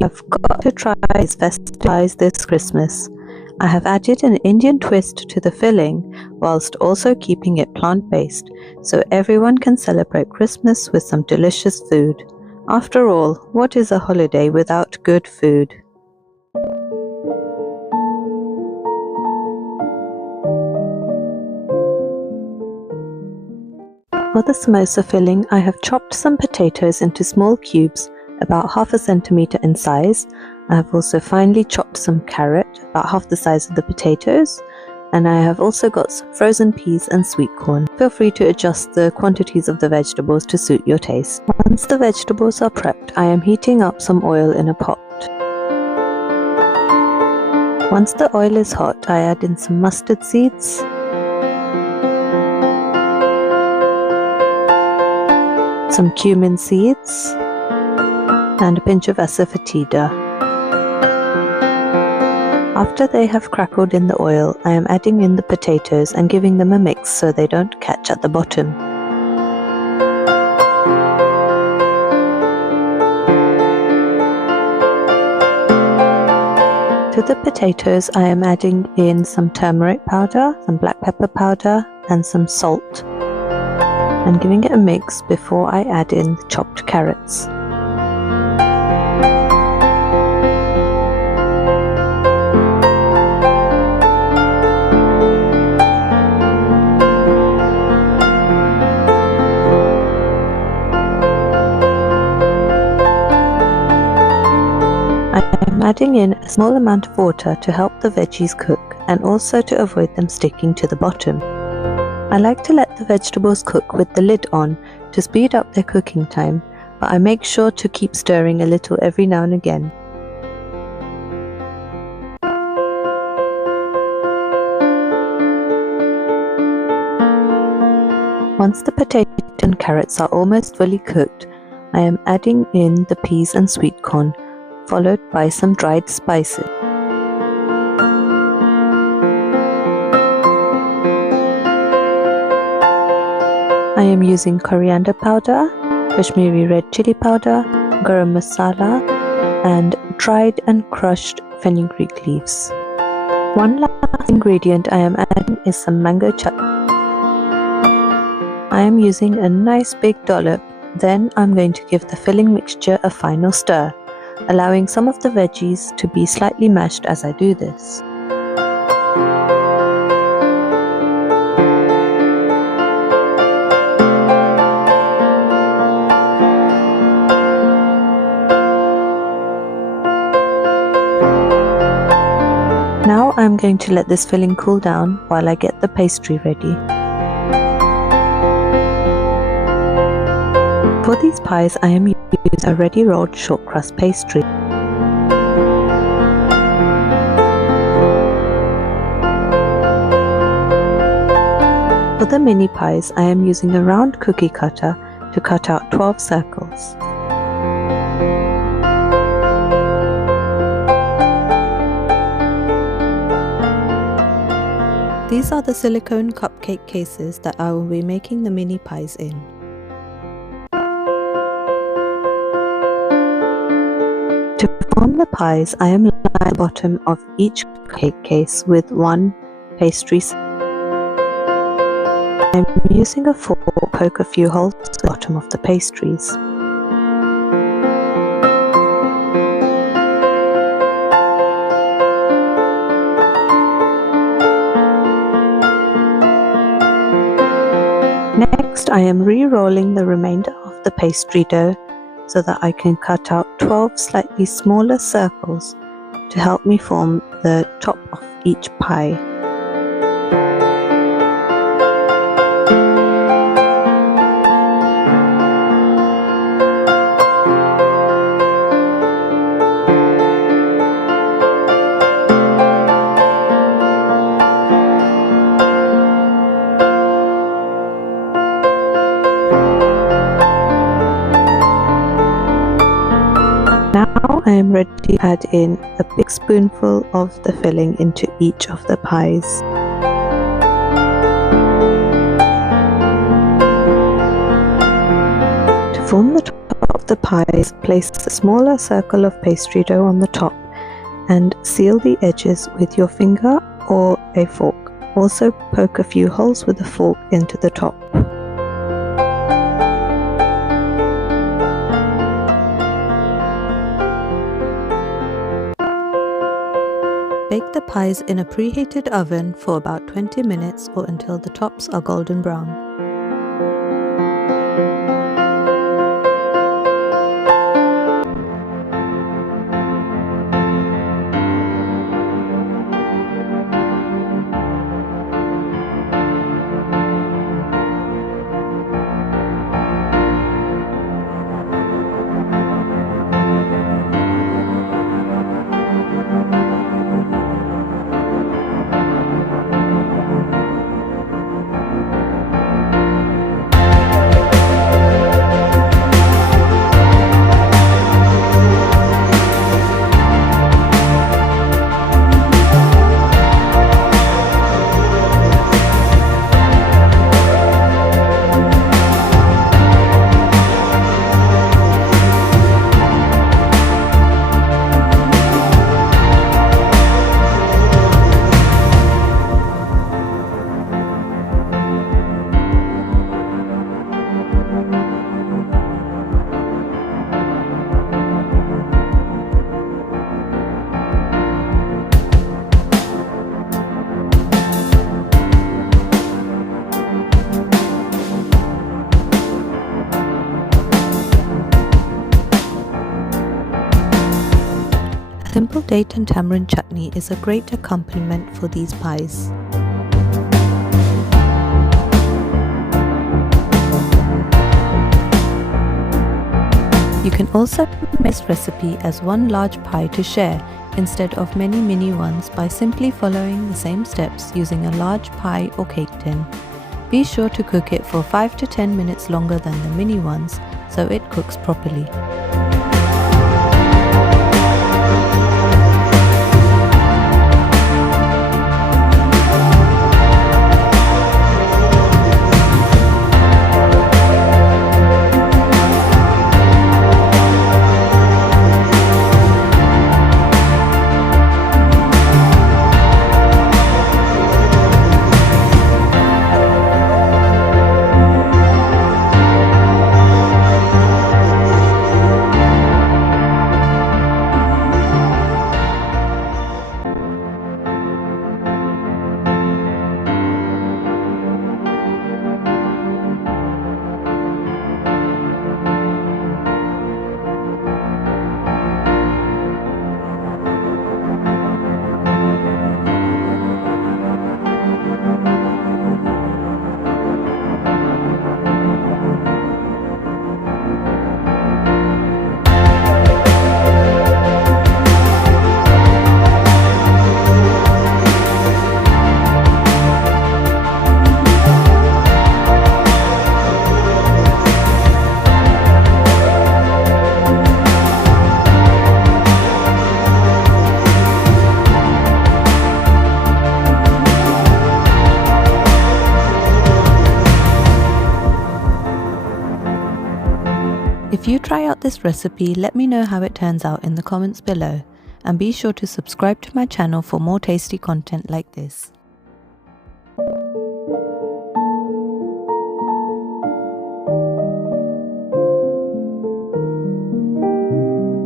You've got to try these festive pies this Christmas. I have added an Indian twist to the filling whilst also keeping it plant-based, so everyone can celebrate Christmas with some delicious food. After all, what is a holiday without good food? For the samosa filling, I have chopped some potatoes into small cubes about half a centimetre in size. I have also finely chopped some carrot, about half the size of the potatoes, and I have also got some frozen peas and sweet corn. Feel free to adjust the quantities of the vegetables to suit your taste. Once the vegetables are prepped, I am heating up some oil in a pot. Once the oil is hot, I add in some mustard seeds, some cumin seeds, and a pinch of asafoetida. After they have crackled in the oil, I am adding in the potatoes and giving them a mix so they don't catch at the bottom. To the potatoes, I am adding in some turmeric powder, some black pepper powder, and some salt, and giving it a mix before I add in the chopped carrots. I'm adding in a small amount of water to help the veggies cook and also to avoid them sticking to the bottom. I like to let the vegetables cook with the lid on to speed up their cooking time, but I make sure to keep stirring a little every now and again. Once the potato and carrots are almost fully cooked, I am adding in the peas and sweet corn, followed by some dried spices. I am using coriander powder, Kashmiri red chili powder, garam masala, and dried and crushed fenugreek leaves. One last ingredient I am adding is some mango chutney. I am using a nice big dollop, then I'm going to give the filling mixture a final stir, allowing some of the veggies to be slightly mashed as I do this. Now I'm going to let this filling cool down while I get the pastry ready. For these pies, I am using a ready rolled short crust pastry. For the mini pies, I am using a round cookie cutter to cut out 12 circles. These are the silicone cupcake cases that I will be making the mini pies in. To form the pies, I am lining the bottom of each cake case with one pastry. I am using a fork to poke a few holes at the bottom of the pastries. Next, I am re-rolling the remainder of the pastry dough so that I can cut out 12 slightly smaller circles to help me form the top of each pie. Now I am ready to add in a big spoonful of the filling into each of the pies. To form the top of the pies, place a smaller circle of pastry dough on the top and seal the edges with your finger or a fork. Also poke a few holes with a fork into the top. Bake the pies in a preheated oven for about 20 minutes or until the tops are golden brown. Simple date and tamarind chutney is a great accompaniment for these pies. You can also make this recipe as one large pie to share instead of many mini ones by simply following the same steps using a large pie or cake tin. Be sure to cook it for 5 to 10 minutes longer than the mini ones so it cooks properly. If you try out this recipe, let me know how it turns out in the comments below, and be sure to subscribe to my channel for more tasty content like this.